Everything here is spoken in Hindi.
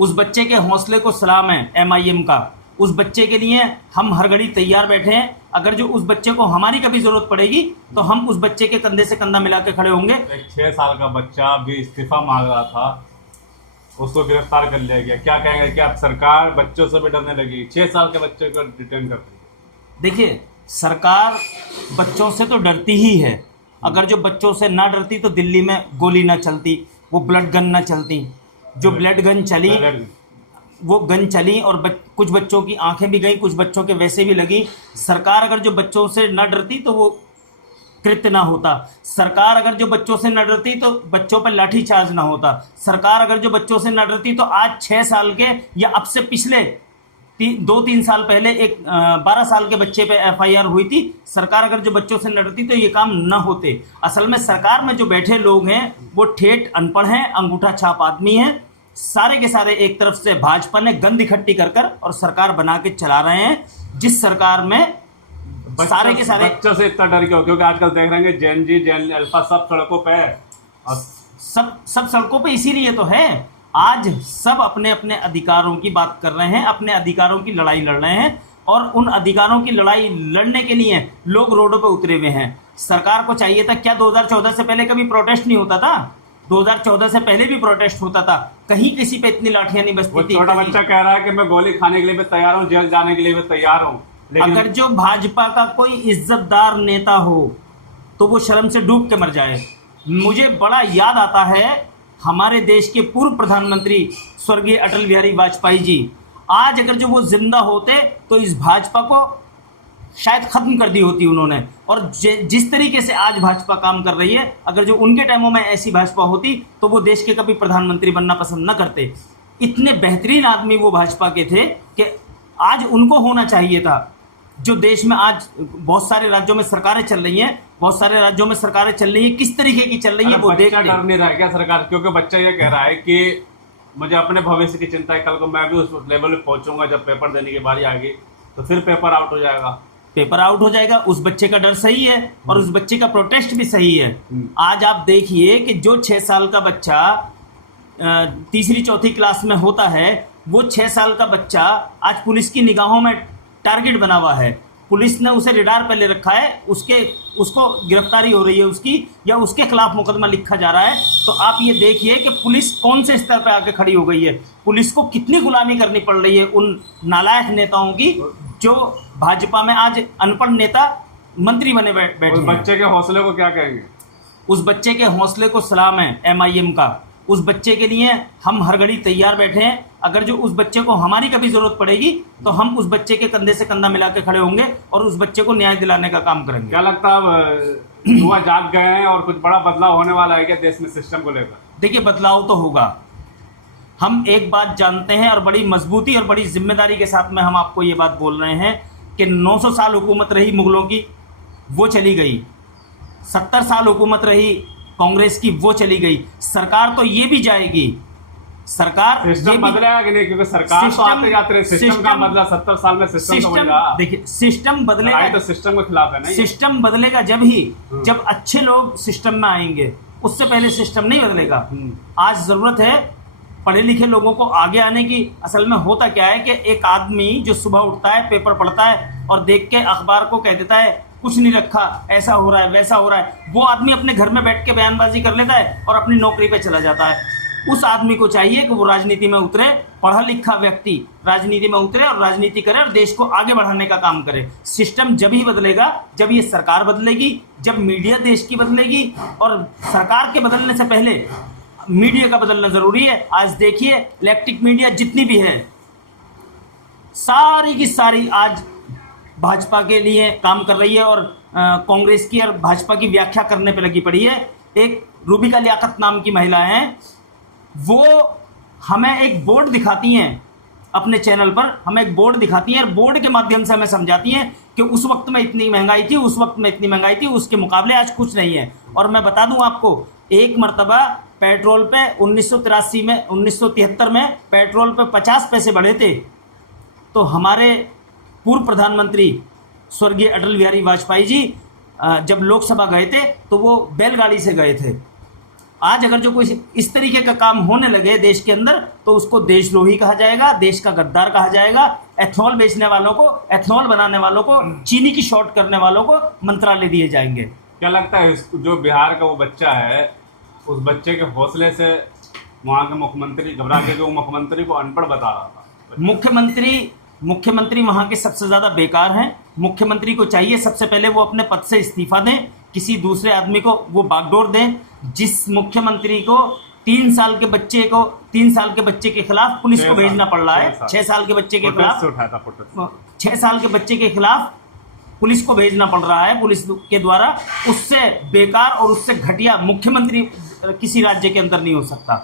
उस बच्चे के हौसले को सलाम है एमआईएम का। उस बच्चे के लिए हम हर घड़ी तैयार बैठे हैं। अगर जो उस बच्चे को हमारी कभी जरूरत पड़ेगी तो हम उस बच्चे के कंधे से कंधा मिला के खड़े होंगे। एक 6 साल का बच्चा भी इस्तीफा मांग रहा था, उसको गिरफ्तार कर लिया गया। क्या कहेंगे, क्या सरकार बच्चों से भी डरने लगी? 6 साल के बच्चे को डिटेन करती है। देखिए, सरकार बच्चों से तो डरती ही है। अगर जो बच्चों से ना डरती तो दिल्ली में गोली ना चलती, वो ब्लड गन ना चलती। जो ब्लड गन चली, वो गन चली और कुछ बच्चों की आंखें भी गई, कुछ बच्चों के वैसे भी लगी। सरकार अगर जो बच्चों से न डरती तो वो कृत्य ना होता। सरकार अगर जो बच्चों से न डरती तो बच्चों पर लाठीचार्ज ना होता। सरकार अगर जो बच्चों से न डरती तो आज 6 साल के या अब से पिछले 2-3 साल पहले एक 12 साल के बच्चे पे एफआईआर हुई थी। सरकार अगर जो बच्चों से न डरती तो ये काम न होते। असल में सरकार में जो बैठे लोग हैं वो ठेठ अनपढ़ हैं, अंगूठा छाप आदमी हैं। सारे के सारे एक तरफ से भाजपा ने गंद इकट्ठी कर और सरकार बना के चला रहे हैं। जिस सरकार में सारे के सारे बच्चों से इतना डर क्यों? क्योंकि आजकल देख रहे हैं जेन जी, जेन अल्फा सब सड़कों पे है और सब सड़कों पे इसीलिए तो है। आज सब अपने अपने अधिकारों की बात कर रहे हैं, अपने अधिकारों की लड़ाई लड़ रहे हैं और उन अधिकारों की लड़ाई लड़ने के लिए लोग रोडों पे उतरे हुए हैं। सरकार को चाहिए था क्या 2014 से पहले कभी प्रोटेस्ट नहीं होता था? 2014 से पहले भी प्रोटेस्ट होता था, कहीं किसी पे इतनी लाठियां नहीं बजती थी। छोटा बच्चा कह रहा है कि मैं गोली खाने के लिए भी तैयार हूँ, जेल जाने के लिए भी तैयार हूँ। लेकिन अगर जो भाजपा का कोई इज्जतदार नेता हो तो वो शर्म से डूब के मर जाए। मुझे बड़ा याद आता है हमारे देश के पूर्व प्रधानमंत्री स्वर्गीय अटल बिहारी वाजपेयी जी। आज अगर जो वो जिंदा होते तो इस भाजपा को शायद खत्म कर दी होती उन्होंने। और जिस तरीके से आज भाजपा काम कर रही है, अगर जो उनके टाइमों में ऐसी भाजपा होती तो वो देश के कभी प्रधानमंत्री बनना पसंद न करते। इतने बेहतरीन आदमी वो भाजपा के थे कि आज उनको होना चाहिए था। जो देश में आज बहुत सारे राज्यों में सरकारें चल रही हैं, बहुत सारे राज्यों में सरकारें चल रही हैं, किस तरीके की चल रही है वो देख डर नहीं रहा क्या सरकार? क्योंकि बच्चा ये कह रहा है कि मुझे अपने भविष्य की चिंता है, कल को मैं भी उस लेवल पे पहुंचूंगा, जब पेपर देने की बारी आ गई तो फिर पेपर आउट हो जाएगा। पेपर आउट हो जाएगा। उस बच्चे का डर सही है और उस बच्चे का प्रोटेस्ट भी सही है। आज आप देखिए कि जो 6 साल का बच्चा 3री-4थी क्लास में होता है, वो 6 साल का बच्चा आज पुलिस की निगाहों में टारगेट बना हुआ है। पुलिस ने उसे रिडार पे ले रखा है, उसको गिरफ्तारी हो रही है उसकी, या उसके खिलाफ मुकदमा लिखा जा रहा है। तो आप ये देखिए कि पुलिस कौन से स्तर पे आके खड़ी हो गई है। पुलिस को कितनी गुलामी करनी पड़ रही है उन नालायक नेताओं की, जो भाजपा में आज अनपढ़ नेता मंत्री बने बैठे हैं। बच्चे के हौसले को क्या कहेंगे? उस बच्चे के हौसले को सलाम है एमआईएम का। उस बच्चे के लिए हम हर घड़ी तैयार बैठे हैं। अगर जो उस बच्चे को हमारी कभी जरूरत पड़ेगी तो हम उस बच्चे के कंधे से कंधा मिला के खड़े होंगे और उस बच्चे को न्याय दिलाने का काम करेंगे। क्या लगता है युवा जाग गए हैं और कुछ बड़ा बदलाव होने वाला है क्या देश में सिस्टम को लेकर? देखिए, बदलाव तो होगा। हम एक बात जानते हैं और बड़ी मजबूती और बड़ी जिम्मेदारी के साथ में हम आपको ये बात बोल रहे हैं कि 900 साल हुकूमत रही मुगलों की, वो चली गई। 70 साल हुकूमत रही कांग्रेस की, वो चली गई। सरकार तो ये भी जाएगी। सरकार सिस्टम बदलेगा कि नहीं? क्योंकि सरकार तो आते जाते रहे, सिस्टम का बदला 70 साल में सिस्टम तो बदला। देखिए, सिस्टम बदलेगा तो सिस्टम के खिलाफ है ना। सिस्टम बदलेगा जब ही जब अच्छे लोग सिस्टम में आएंगे, उससे पहले सिस्टम नहीं बदलेगा। आज जरूरत है पढ़े लिखे लोगों को आगे आने की। असल में होता क्या है कि एक आदमी जो सुबह उठता है, पेपर पढ़ता है और देख के अखबार को कह देता है कुछ नहीं रखा, ऐसा हो रहा है, वैसा हो रहा है, वो आदमी अपने घर में बैठ के बयानबाजी कर लेता है और अपनी नौकरी पे चला जाता है। उस आदमी को चाहिए कि वो राजनीति में उतरे, पढ़ा लिखा व्यक्ति राजनीति में उतरे और राजनीति करे और देश को आगे बढ़ाने का काम करे। सिस्टम जब ही बदलेगा जब ये सरकार बदलेगी, जब मीडिया देश की बदलेगी। और सरकार के बदलने से पहले मीडिया का बदलना जरूरी है। आज देखिए, इलेक्ट्रिक मीडिया जितनी भी है, सारी की सारी आज भाजपा के लिए काम कर रही है और कांग्रेस की और भाजपा की व्याख्या करने पे लगी पड़ी है। एक रूबिका लियाकत नाम की महिला है, वो हमें एक बोर्ड दिखाती हैं अपने चैनल पर, हमें एक बोर्ड दिखाती हैं और बोर्ड के माध्यम से हमें समझाती हैं कि उस वक्त में इतनी महंगाई थी, उस वक्त में इतनी महंगाई थी, उसके मुकाबले आज कुछ नहीं है। और मैं बता दूं आपको, एक मरतबा पेट्रोल पे 1973 में पेट्रोल पे 50 पैसे बढ़े थे, तो हमारे पूर्व प्रधानमंत्री स्वर्गीय अटल बिहारी वाजपेयी जी जब लोकसभा गए थे तो वो बैलगाड़ी से गए थे। आज अगर जो कोई इस तरीके का काम होने लगे देश के अंदर तो उसको देशद्रोही कहा जाएगा, देश का गद्दार कहा जाएगा। एथनॉल बेचने वालों को, एथनॉल बनाने वालों को, चीनी की शॉर्ट करने वालों को मंत्रालय दिए जाएंगे। क्या लगता है जो बिहार का वो बच्चा है, उस बच्चे के हौसले से वहाँ के मुख्यमंत्री घबरा के, वो मुख्यमंत्री को अनपढ़ बता रहा था। मुख्यमंत्री वहां के सबसे ज्यादा बेकार हैं। मुख्यमंत्री को चाहिए सबसे पहले वो अपने पद से इस्तीफा दें, किसी दूसरे आदमी को वो बागडोर दें। जिस मुख्यमंत्री को 3 साल के बच्चे के खिलाफ पुलिस को भेजना पड़ रहा है, 6 साल के बच्चे के खिलाफ 6 साल के बच्चे के खिलाफ पुलिस को भेजना पड़ रहा है, पुलिस के द्वारा, उससे बेकार और उससे घटिया मुख्यमंत्री किसी राज्य के अंदर नहीं हो सकता।